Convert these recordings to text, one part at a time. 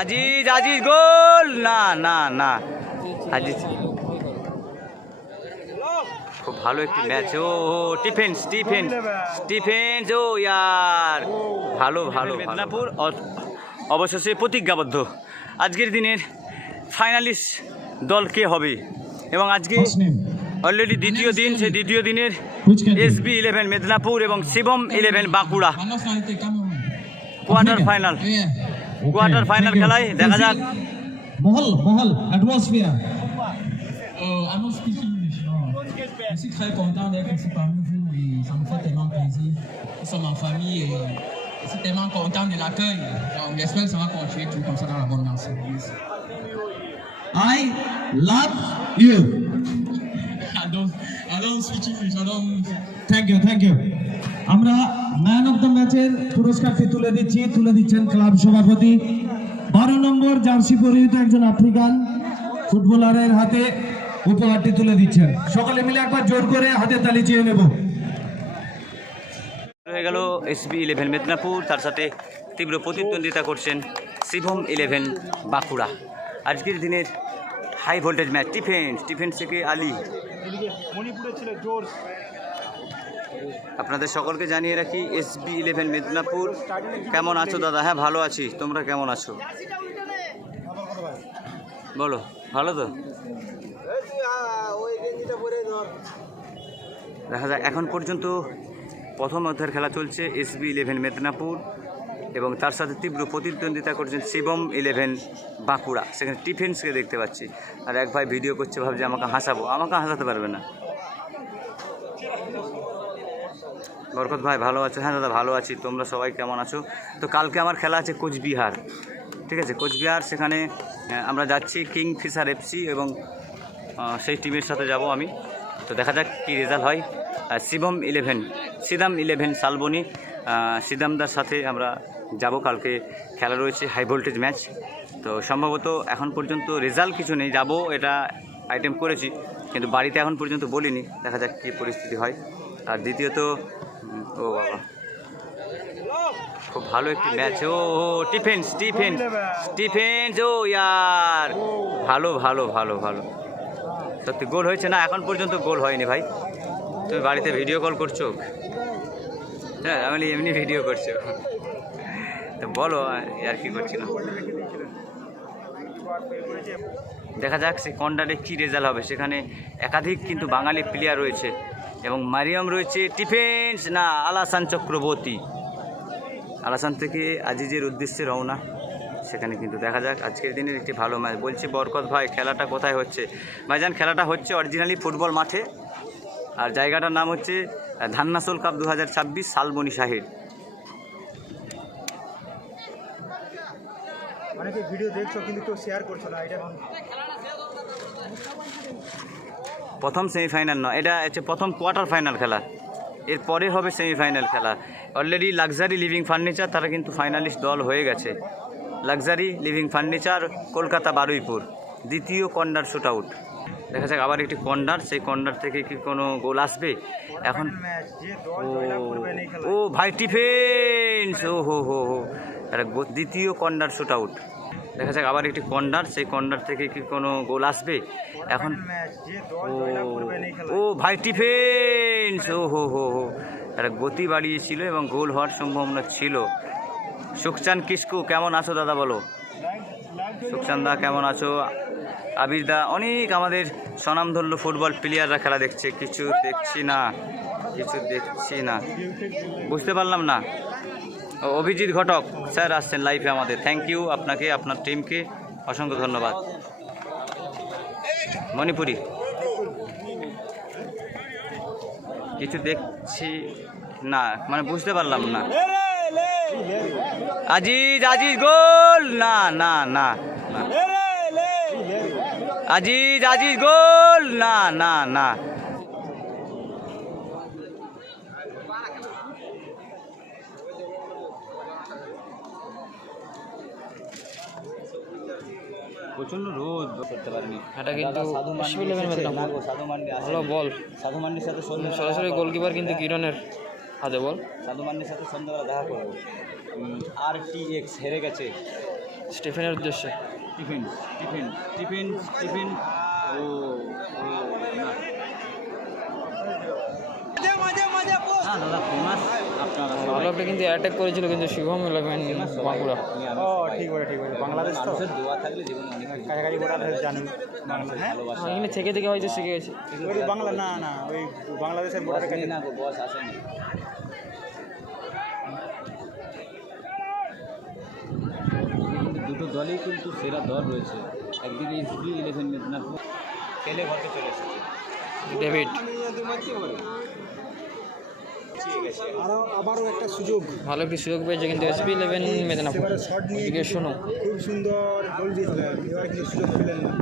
আজিজ আজিজ গোল না না না আজিজ খুব ভালো একটি ম্যাচ। ও ডিফেন্স ডিফেন্স ডিফেন্স ও ইয়ার ভালো ভালো। মেদিনীপুর অবশেষে প্রতিজ্ঞাবদ্ধ আজকের দিনের ফাইনালিস্ট দল কে হবে, এবং আজকে অলরেডি দ্বিতীয় দিন, সেই দ্বিতীয় দিনের SB11 মেদিনীপুর এবং শিবম 11 বাঁকুড়া কোয়ার্টার ফাইনাল খেলায় দেখা যাক। Mahal, atmosphere. I'm not speaking English, no. Je suis très content d'être ici parmi vous et ça me fait tellement plaisir. Nous sommes en famille et je suis tellement content de l'accueil. J'espère que ça va continuer tout comme ça dans la bonne lancée. I love you. I don't speak English. Thank you. আমরা man of the ম্যাচের পুরস্কারটি তুলে দিচ্ছেন club সভাপতি 12 নম্বর jersey পরিহিত একজন African ফুটবলারের হাতে উপহারটি তুলে দিচ্ছেন। সকলে মিলে একবার জোর করে হাতে তালি চেয়ে নেব। হয়ে গেল SB11 মেদিনীপুর, তার সাথে তীব্র প্রতিদ্বন্দ্বিতা করছেন শিবম 11 বাঁকুড়া। আজকের দিনের হাই ভোল্টেজ ম্যাচ। ডিফেন্স থেকে আলী। আপনাদের সকলকে জানিয়ে রাখি SB11 মেদিনীপুর কেমন আছো দাদা? হ্যাঁ ভালো আছি, তোমরা কেমন আছো বলো? ভালো তো? দেখা যাক, এখন পর্যন্ত প্রথম অধ্যায়ের খেলা চলছে SB11 মেদিনীপুর এবং তার সাথে তীব্র প্রতিদ্বন্দ্বিতা করছেন শিবম 11 বাঁকুড়া। সেখানে ডিফেন্সকে দেখতে পাচ্ছি, আর এক ভাই ভিডিও করছে, ভাবছে আমাকে হাসাতে পারবে না। বরকত ভাই ভালো আছো? হ্যাঁ দাদা ভালো আছি, তোমরা সবাই কেমন আছো? তো কালকে আমার খেলা আছে কোচবিহার, ঠিক আছে? কোচবিহার, সেখানে আমরা যাচ্ছি কিংফিশার FC এবং সেই টিমের সাথে যাব আমি। তো দেখা যাক কী রেজাল্ট হয়। সিদাম 11 শালবনী, সিদামদার সাথে আমরা যাব। কালকে খেলা রয়েছে হাই ভোল্টেজ ম্যাচ। তো সম্ভবত এখন পর্যন্ত রেজাল্ট কিছু নেই, যাব এটা আইটেম করেছি, কিন্তু বাড়িতে এখন পর্যন্ত বলিনি। দেখা যাক কী পরিস্থিতি হয়। আর দ্বিতীয়ত ও বাবা খুব ভালো একটি ম্যাচ। ও ডিফেন্স ও ইয়ার ভালো। সত্যি গোল হয়েছে না? এখন পর্যন্ত গোল হয়নি ভাই। তুমি বাড়িতে ভিডিও কল করছো? হ্যাঁ আমি এমনি ভিডিও করছো, তো বলো আর কি করছি না। দেখা যাক সে কর্নারে কী রেজাল্ট হবে। সেখানে একাধিক কিন্তু বাঙালি প্লেয়ার রয়েছে এবং মারিয়াম রয়েছে। ডিফেন্স না, আলাসান চক্রবর্তী, আলাসান থেকে আজিজের উদ্দেশ্যে রওনা। সেখানে কিন্তু দেখা যাক আজকের দিনের একটি ভালো ম্যাচ। বলছি বরকত ভাই খেলাটা কোথায় হচ্ছে? ভাইজান খেলাটা হচ্ছে অরিজিনালি ফুটবল মাঠে, আর জায়গাটার নাম হচ্ছে ধান্নাসোল কাপ 2026 শালবনী শাহির। অনেকে ভিডিও দেখছো কিন্তু কেউ শেয়ার করছো না। এটা প্রথম সেমিফাইনাল নয়, এটা হচ্ছে প্রথম কোয়ার্টার ফাইনাল খেলা। এরপরে হবে সেমিফাইনাল খেলা। অলরেডি লাক্সারি লিভিং ফার্নিচার তারা কিন্তু ফাইনালিস্ট দল হয়ে গেছে। Luxury living furniture, Kolkata Baruipur. দ্বিতীয় কর্নার শুট আউট। দেখা যাক আবার একটি কর্নার, সেই কর্নার থেকে কি কোনো গোল আসবে এখন? ও ভাই ডিফেন্স, হো দ্বিতীয় কর্নার শুট আউট। দেখা যাক আবার একটি কর্নার, সেই কর্নার থেকে কি কোনো গোল আসবে এখন? ও ভাই ডিফেন্স, হো একটা গতি বাড়িয়েছিল এবং গোল হওয়ার সম্ভাবনা ছিল। সুখচান কিসকু কেমন আছো দাদা বলো? সুখচান দা কেমন আছো? আবির দা, অনেক আমাদের স্বনামধন্য ফুটবল প্লেয়াররা খেলা দেখছে। কিছু দেখছি না, বুঝতে পারলাম না। অভিজিৎ ঘটক স্যার আসছেন লাইভে আমাদের। থ্যাংক ইউ আপনাকে, আপনার টিমকে অসংখ্য ধন্যবাদ। মণিপুরি কিছু দেখছি না, মানে বুঝতে পারলাম না। আজিজ গোল না না না আজিজ গোল না না না। প্রচন্ড রোদ করতে পারেনি। এটা কিন্তু ভালো বল, সাধু মান্ডির সাথে সরাসরি গোলকিপার কিন্তু কিরণের হাতে বল। সাধু মান্ডির সাথে সন্ধ্যাবেলা দেখা করবো। RTX হেরে গেছে স্টিফেনের উদ্দেশ্যে। টিফিন টিফিন টিফিন টিফিন ও না হ্যাঁ দাদা ফেমাস আপনারা ভালো একটা কিন্তু অ্যাটাক করেছিল কিন্তু শুভম ইলেভেন বাঁকুড়া। ও ঠিক বলে বাংলাদেশ তো মানুষের দোয়া থাকলে জীবন অনেক কাছাকাছি বর্ডার জানি বাংলা হ্যাঁ ভালোবাসা এখানে থেকে থেকে হয়তো শিখে গেছে। ওই বাংলা না না ওই বাংলাদেশের বস বর্ডারের কাছে নেই না গো, বস আসেনি। কিন্তু দুটো দলই কিন্তু সেরা দল রয়েছে। একদিকে SB11 মেদিনীপুর খেলে ঘরকে চলে এসেছে। ডেভিড আবারও একটা সুযোগ ভালো একটি সুযোগ পেয়েছে কিন্তু SB11 মেদিনীপুর। এবারে শট নিয়ে ওদিকে শোনো খুব সুন্দর গোল দিয়েছিলেন, এবার কিন্তু সুযোগ পেলেন না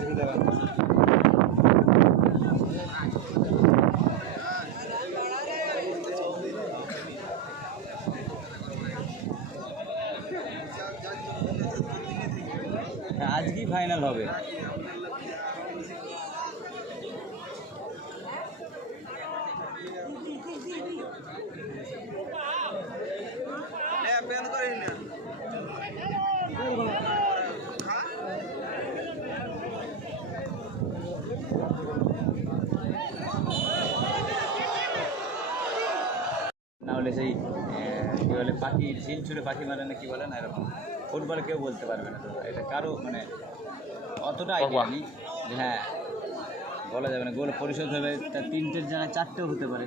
SB11। আজকেই ফাইনাল হবে। না হলে সেই কী বলে পাখি ঝিল ছুড়ে পাখি মারে না কি বলে না এরকম ফুটবল কেউ বলতে পারবে না। তো এটা কারো মানে অতটা আইডিয়া নেই যে হ্যাঁ বলা যাবে না গোল পরিশোধ হবে। তার তিনটের জায়গায় চারটেও হতে পারে,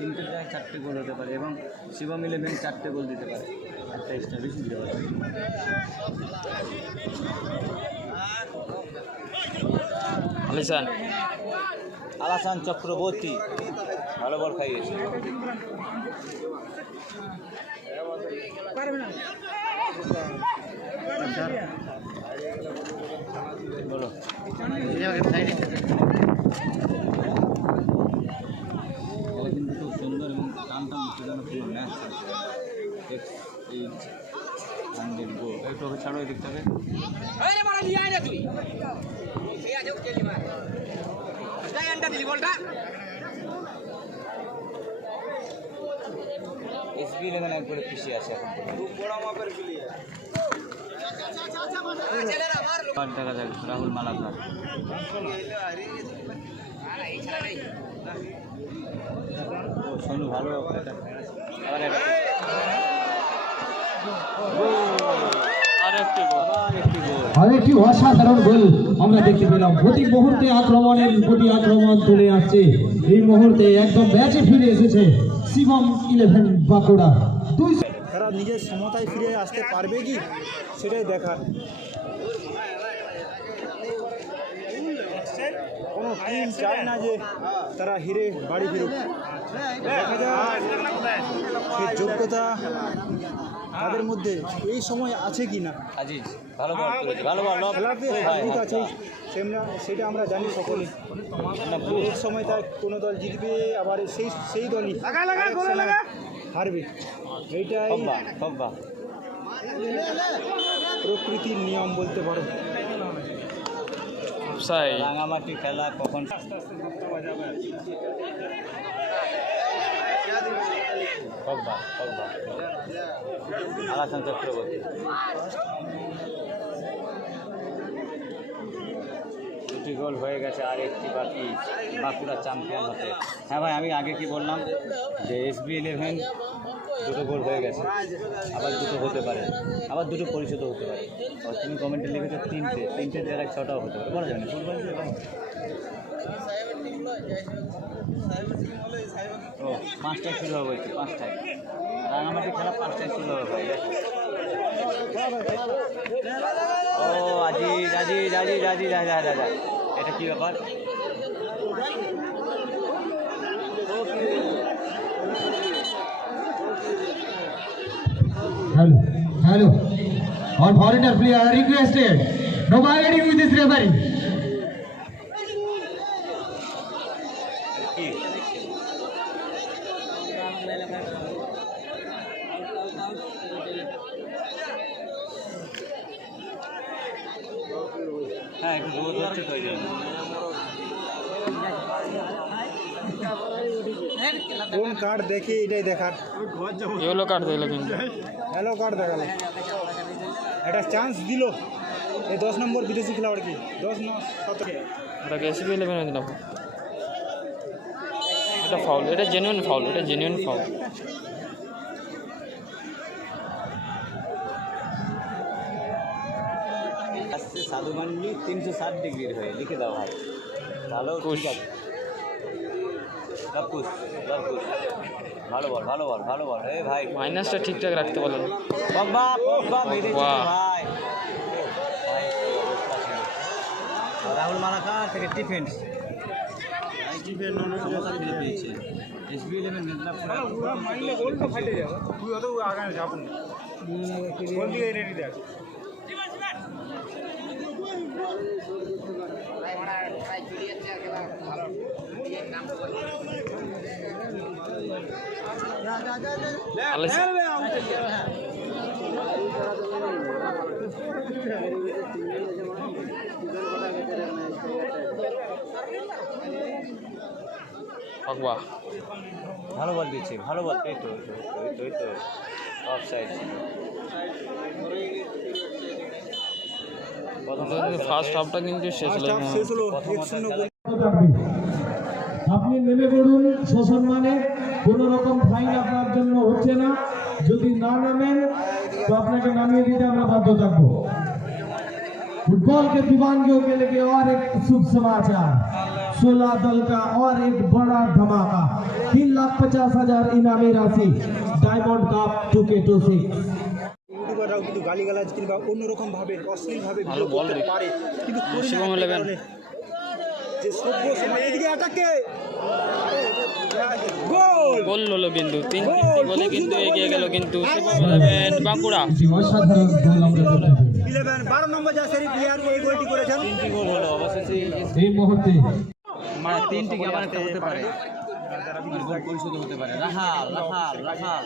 তিনটের জায়গায় চারটে গোল হতে পারে এবং শিবম ইলেভেন চারটে গোল দিতে পারে, একটা এক্সট্রা বেশি দিতে পারে। আলিসান আলাসান চক্রবর্তী ভালো বল খাইয়েছে। বলো কিন্তু খুব সুন্দর এবং টান টান উত্তেজনাপূর্ণ ম্যাচ এই 100 গোল। একটু ওকে ছাড়ো এই দিকটাকে। SB11 একবারে পিছিয়ে আছে এখন। দেখা যাক রাহুল মালাকার ও সোনু ভালো একটা আবার আরেকটি গোল। আরেকটি অসাধারণ গোল আমরা দেখতে পেলাম। প্রতি মুহূর্তে আক্রমণের প্রতি আক্রমণ চলে আসছে। এই মুহূর্তে একদম ম্যাচে ফিরে এসেছে শিবম ইলেভেন বাঁকুড়া। তারা নিজের সমতায় ফিরে আসতে পারবে কি সেটাই দেখার। কোনো টিম চায় না যে তারা হিরে বাড়ি ফিরুক। দেখা যায় সেই যোগ্যতা তাদের মধ্যে এই সময় আছে কি না। আজিজ ভালো বল করেছে, ভালো বল খেলাতে জিত আছে সেটা আমরা জানি সকলে। এই সময় তার কোনো দল জিতবে আবার সেই দলই হারবে, এইটাই প্রকৃতির নিয়ম বলতে পারো। অফসাইড। রাঙামাটি খেলা কখন আলাসান চক্রবর্তী দুটি গোল হয়ে গেছে আর একটি বাকি বাঁকুড়া চ্যাম্পিয়ন হতে। হ্যাঁ ভাই আমি আগে কি বললাম যে SB11 দুটো গোল হয়ে গেছে, আবার দুটো হতে পারে, আবার দুটো পরিশোধ হতে পারে। আর তুমি কমেন্টে লিখেছো তিনটের জায়গায় ছটাও হতে পারে, বলা যাবে না ফুটবল। ও 5টায় শুরু হবে, 5টায় রাঙামাটি খেলা 5টায় শুরু হবে ভাই। ও আজিজ আজিজ আজিজ আজিজ দাদা এটা কি ব্যাপার? Hello. All foreigner player requested. No bargaining with this referee. কি হ্যাঁ একটু রোদ হচ্ছে তো ওই জন্য। কোন কার্ড দেখি এটাই দেখার। ইয়েলো কার্ড দিল কিন্তু হ্যালো কার্ড দেখালো, একটা চান্স দিল এই 10 নম্বর বিদেশি খেলোয়াড় কি 10 না 17। এটাকে এসবি 11 মেদিনীপুর। এটা ফাউল, এটা জেনুইন ফাউল, এটা জেনুইন ফাউল। আসছে সাধু মান্ডি 360 ডিগ্রির হয়ে লিখে দাও ভাই, ভালো ঠিক আছে। লবকুশ লবকুশ, ভালো বল ভালো বল ভালো বল। এ ভাই মাইনাসটা ঠিকঠাক রাখতে পারলেন। পগবা পগবা মেরে দিল বাহ। ভাই। ভাই কি অবস্থা ছিল। রাহুল মালাকার থেকে ডিফেন্স ভাই ডিফেন্স সমস্যা ফিরে পেয়েছে। এসবি 11 মেদিনীপুর মাইলে গোল তো ফাটে যাবে, তুই অত আগানে যাব না, কোন দিকে রেডি দেখ। আলেসা পগবা ভালো বল দিচ্ছে, ভালো বল। এই তো এই তো অফ সাইড। ফার্স্ট হাফটা কিন্তু শেষ হলো। শেষ হলো 1-0 গোল। আপনি নেমে পড়ুন সসম্মানে, কোনো রকম ফাইন আপনার জন্য হচ্ছে না। যদি না নামেন তো আপনাকে নামিয়ে দিতে আমরা বাধ্য থাকবো। फुटबॉल के दीवानों के लिए और एक शुभ समाचार, 16 दल का और एक बड़ा धमाका, 3,50,000 इनामी राशि, डायमंड कप 2K26। ইউটিউবাররাও কিন্তু গালিগালাজ কিংবা অন্যরকম ভাবে অশ্লীল ভাবে ভালো ভিডিও বল করতে রে। পারে, কিন্তু করি না শিবম একটা 11 কারণে, যে সভ্য সমাজ এদিকে অ্যাটাকে গোল। গোল হলো কিন্তু 3-3 গোলে কিন্তু এগিয়ে গেল কিন্তু শিবম 11 বাঁকুড়া। অসাধারণ গোল আমরা করতে পারি 11 12 নম্বর জার্সির প্লেয়ার এই গোলটি করেছেন। 3টি গোল হলো অবশেষে। এই মুহূর্তে। মানে 3টি আবার একটা হতে পারে, গোল পরিশোধ হতে পারে। রাহাল রাহাল রাহাল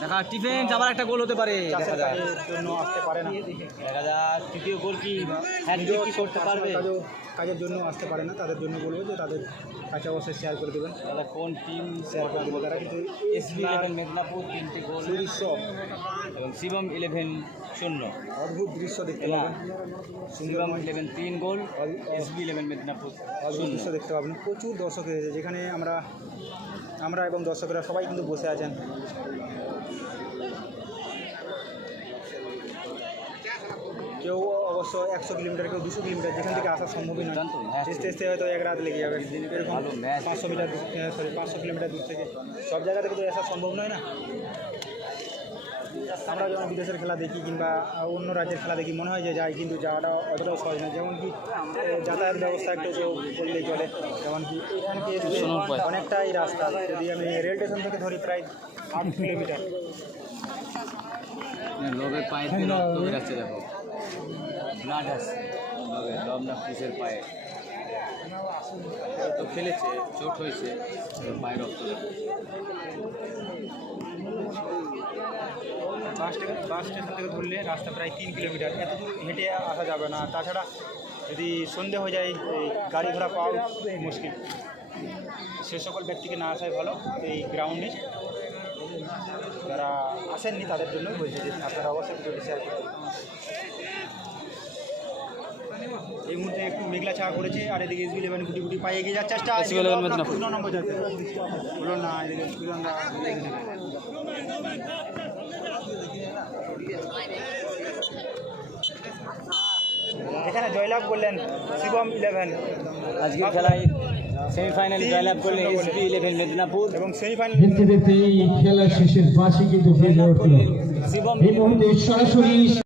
দেখা ডিফেন্স, আবার একটা গোল হতে পারে। দেখা যায় জন্য আসতে পারে না, দেখা যায় তৃতীয় গোল কি হ্যাটট্রিক কি করতে পারবে। কাজের জন্য আসতে পারে না, তাদের জন্য বলবো যে তাদের কাছে অবশ্যই শেয়ার করে দেবেন, তাহলে কোন টিম শেয়ার করে দেবেন। তারা কিন্তু এসবি 11 মেদিনীপুর 3টি গোল দৃশ্য, এবং শিবম 11 0। অদ্ভুত দৃশ্য দেখতে না, পাবেন, শিবম 11 3 গোল, এসবি 11 মেদিনীপুর অদ্ভুত 0। দৃশ্য দেখতে পাবেন। প্রচুর দর্শক এসেছে, যেখানে আমরা এবং দর্শকরা সবাই কিন্তু বসে আছেন। কেউ অবশ্য 100 কিলোমিটার, কেউ 200 কিলোমিটার, যেখান থেকে আসা সম্ভবই নয়। জানতো, হ্যাঁ। আসতে আসতে হয়তো এক রাত লেগে যাবে, এরকম ভালো ম্যাচ। 500 কিলোমিটার দূর থেকে সব জায়গা থেকে তো আসা সম্ভব নয় না। আমরা যখন বিদেশের খেলা দেখি কিংবা অন্য রাজ্যের খেলা দেখি, মনে হয় যে যাই, কিন্তু যাওয়াটা অতটাও সহজ নয়। যেমন কি যাতায়াত ব্যবস্থা একটু তো বললেই চলে, যেমন কি এখান থেকে অনেকটাই রাস্তা। যদি আমি রেল স্টেশন থেকে ধরি প্রায় 8 কিলোমিটার। লবের পায়ে দিয়ে রক্ত বেরাচ্ছে, দেখো ব্লাড আসছে লব না পুষের পায়ে তো খেলেছে, চোট হয়েছে, পায়ে রক্ত। বাস স্টেশন থেকে ধরলে রাস্তা প্রায় 3 কিলোমিটার, এত দূর হেঁটে আসা যাবে না। তাছাড়া যদি সন্ধে হয়ে যায় এই গাড়ি ঘোড়া পাওয়া মুশকিল। সে সকল ব্যক্তিকে না আসাই ভালো এই গ্রাউন্ডে। যারা আসেননি তাদের জন্যই বলছি যে আপনারা অবশ্যই ভিডিওটি শেয়ার করুন। এই মুহূর্তে একটু মেঘলা ছায়া করেছে, আর এদিকে এসবি 11 গুটি গুটি পায়ে এগিয়ে যাওয়ার চেষ্টা। SB 11 মেদিনীপুর। 9 নম্বর যাচ্ছে বলুন না, এদিকে সুরন্দা এখানে জয়লাভ করলেন শিবম 11 আজকের খেলায় সেমিফাইনালে জয়লাভ করলে এসবি 11 মেদিনীপুর এবং সেমিফাইনাল। দেখতে দেখতে এই খেলা শেষের বাঁশি কিন্তু বেজে উঠল। শিবম এই মুহূর্তে সরাসরি